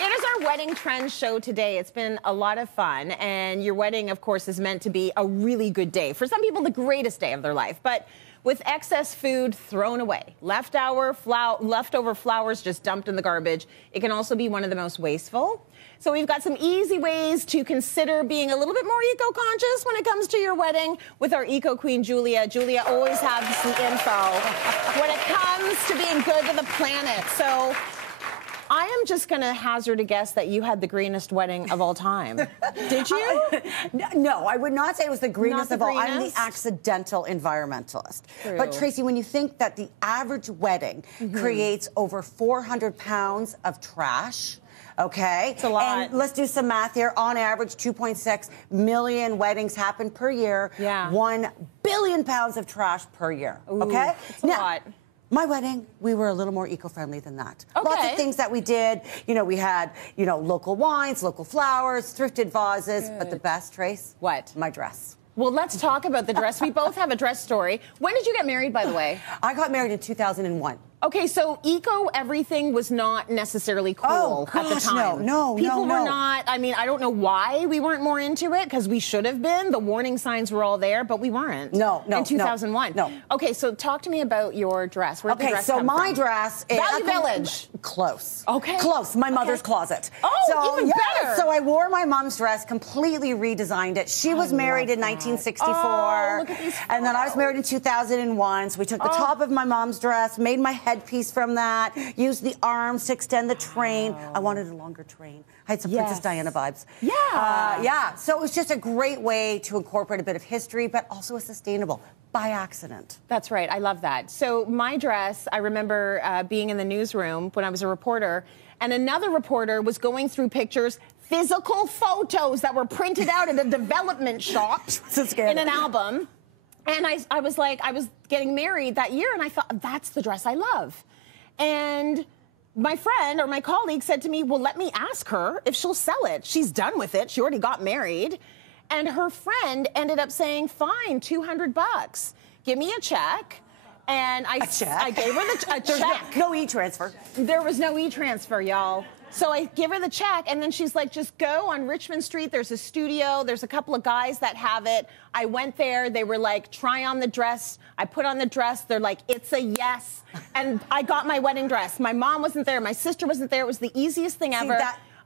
It is our wedding trends show today. It's been a lot of fun, and your wedding, of course, is meant to be a really good day. For some people, the greatest day of their life. But with excess food thrown away, leftover flowers just dumped in the garbage, it can also be one of the most wasteful. So we've got some easy ways to consider being a little bit more eco-conscious when it comes to your wedding with our eco queen, Julia. Julia always has the info when it comes to being good to the planet. So I am just going to hazard a guess that you had the greenest wedding of all time. Did you? No, I would not say it was the greenest of all. I'm the accidental environmentalist. True. But Tracy, when you think that the average wedding creates over 400 pounds of trash, okay? It's a lot. And let's do some math here. On average, 2.6 million weddings happen per year. Yeah. 1 billion pounds of trash per year, okay? It's a lot. My wedding, we were a little more eco-friendly than that. Okay. Lots of things that we did. You know, we had, you know, local wines, local flowers, thrifted vases. Good. But the best, Trace? What? My dress. Well, let's talk about the dress. We both have a dress story. When did you get married, by the way? I got married in 2001. Okay, so eco everything was not necessarily cool at the time. No. People were not, I mean, I don't know why we weren't more into it, because we should have been. The warning signs were all there, but we weren't. No. In 2001. No. Okay, so talk to me about your dress. Where did the dress come my from? dress is... Value Village. Close. Okay. Close. My mother's closet. Oh, even better. So I wore my mom's dress, completely redesigned it. She was married in 1964. Oh, look at these and then I was married in 2001. So we took the top of my mom's dress, made my headpiece from that, used the arms to extend the train. I wanted a longer train. I had some Princess Diana vibes. Yeah. So it was just a great way to incorporate a bit of history, but also a sustainable, by accident. That's right. I love that. So my dress, I remember being in the newsroom when I was a reporter, and another reporter was going through pictures, physical photos that were printed out at a development shop in an album. And I was like, I was getting married that year, and I thought, that's the dress I love. And my friend or my colleague said to me, well, let me ask her if she'll sell it. She's done with it. She already got married. And her friend ended up saying, fine, $200. Give me a check. And I gave her a check. No e-transfer. There was no e-transfer, y'all. So I give her the check, and then she's like, just go on Richmond Street. There's a studio. There's a couple of guys that have it. I went there. They were like, try on the dress. I put on the dress. They're like, it's a yes. And I got my wedding dress. My mom wasn't there. My sister wasn't there. It was the easiest thing ever.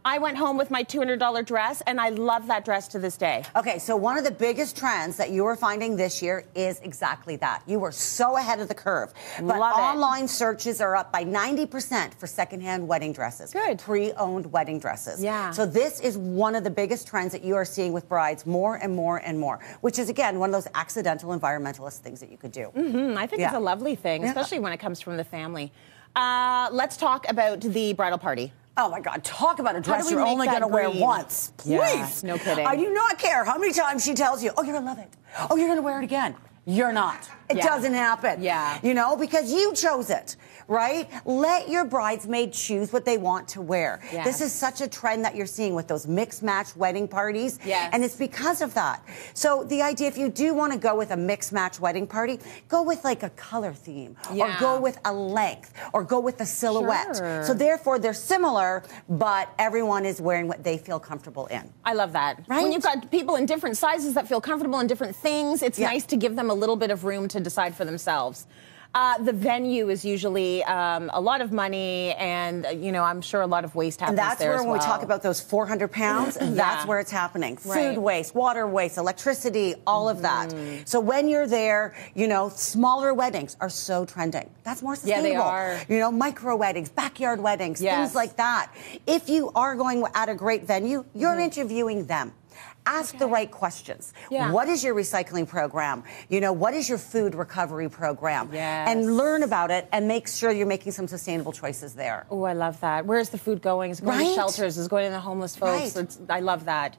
I went home with my $200 dress, and I love that dress to this day. Okay, so one of the biggest trends that you are finding this year is exactly that. You were so ahead of the curve. But online searches are up by 90% for secondhand wedding dresses. Good. Pre-owned wedding dresses. Yeah. So this is one of the biggest trends that you are seeing with brides more and more and more, which is, again, one of those accidental environmentalist things that you could do. I think it's a lovely thing, especially when it comes from the family. Let's talk about the bridal party. Oh, my God. Talk about a dress you're only going to wear once. Please. Yeah, no kidding. I do not care how many times she tells you, oh, you're going to love it. Oh, you're going to wear it again. You're not. It doesn't happen. Yeah. You know, because you chose it, right? Let your bridesmaid choose what they want to wear. Yes. This is such a trend that you're seeing with those mix-match wedding parties. Yes. And it's because of that. So the idea, if you do want to go with a mix-match wedding party, go with like a color theme, or go with a length, or go with a silhouette. Sure. So therefore, they're similar, but everyone is wearing what they feel comfortable in. I love that. Right? When you've got people in different sizes that feel comfortable in different things, it's nice to give them a little bit of room to decide for themselves. The venue is usually a lot of money, and you know, I'm sure a lot of waste happens there as well. And that's where, when we talk about those 400 pounds, that's where it's happening. Food waste, water waste, electricity, all of that. So when you're there, you know, smaller weddings are so trending. That's more sustainable. Yeah, they are. You know, micro weddings, backyard weddings, things like that. If you are going at a great venue, you're interviewing them. Ask the right questions. What is your recycling program? You know, what is your food recovery program? And learn about it and make sure you're making some sustainable choices there. Oh, I love that. Where's the food going? Is it going to shelters? Is it going to the homeless folks? I love that.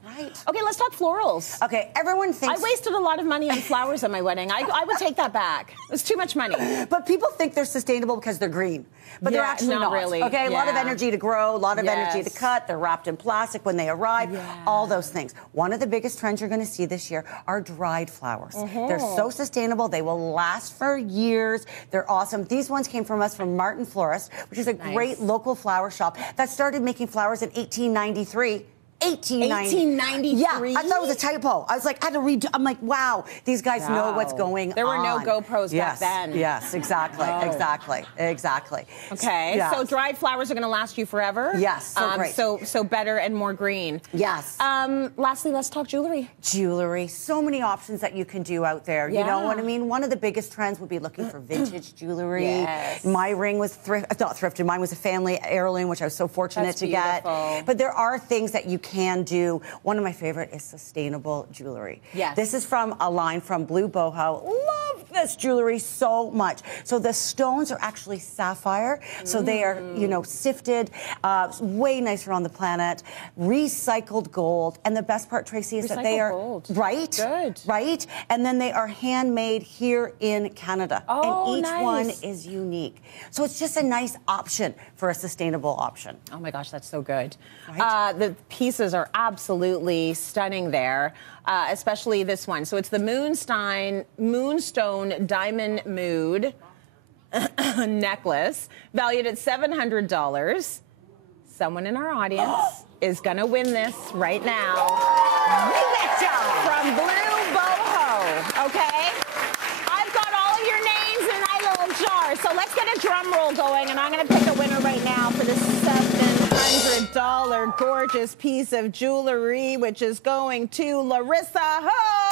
Okay, let's talk florals. Okay, everyone thinks... I wasted a lot of money on flowers at my wedding. I would take that back. It was too much money. But people think they're sustainable because they're green. but they're actually not. Really. Okay, a lot of energy to grow, a lot of energy to cut. They're wrapped in plastic when they arrive, all those things. One of the biggest trends you're going to see this year are dried flowers. They're so sustainable. They will last for years. They're awesome. These ones came from us from Martin Florist, which is a great local flower shop that started making flowers in 1893. 1893. Yeah, I thought it was a typo. I was like, I had to read. I'm like, wow, these guys know what's going on. There were no GoPros back then. Yes, exactly, exactly. Okay, so dried flowers are going to last you forever. Yes, so great. So better and more green. Yes. Lastly, let's talk jewelry. Jewelry, so many options that you can do out there. You know what I mean? One of the biggest trends would be looking for vintage jewelry. Yes. My ring was not thrifted. Mine was a family heirloom, which I was so fortunate to get. But there are things that you can do. One of my favorite is sustainable jewelry. Yes. This is from a line from Blue Boho. Love this jewelry so much. So the stones are actually sapphire. So they are, you know, sifted, way nicer on the planet, recycled gold. And the best part, Tracy, is that they are gold. Right? And then they are handmade here in Canada. And each one is unique. So it's just a nice option for a sustainable option. Oh my gosh, that's so good. Right? The pieces are absolutely stunning there, especially this one. So it's the Moonstone Diamond Mood necklace, valued at $700. Someone in our audience is going to win this right now. From Blue Boho, okay? I've got all of your names in my little jar, so let's get a drum roll going, and I'm going to pick a winner right now for this $700 gorgeous piece of jewelry, which is going to Larissa Ho.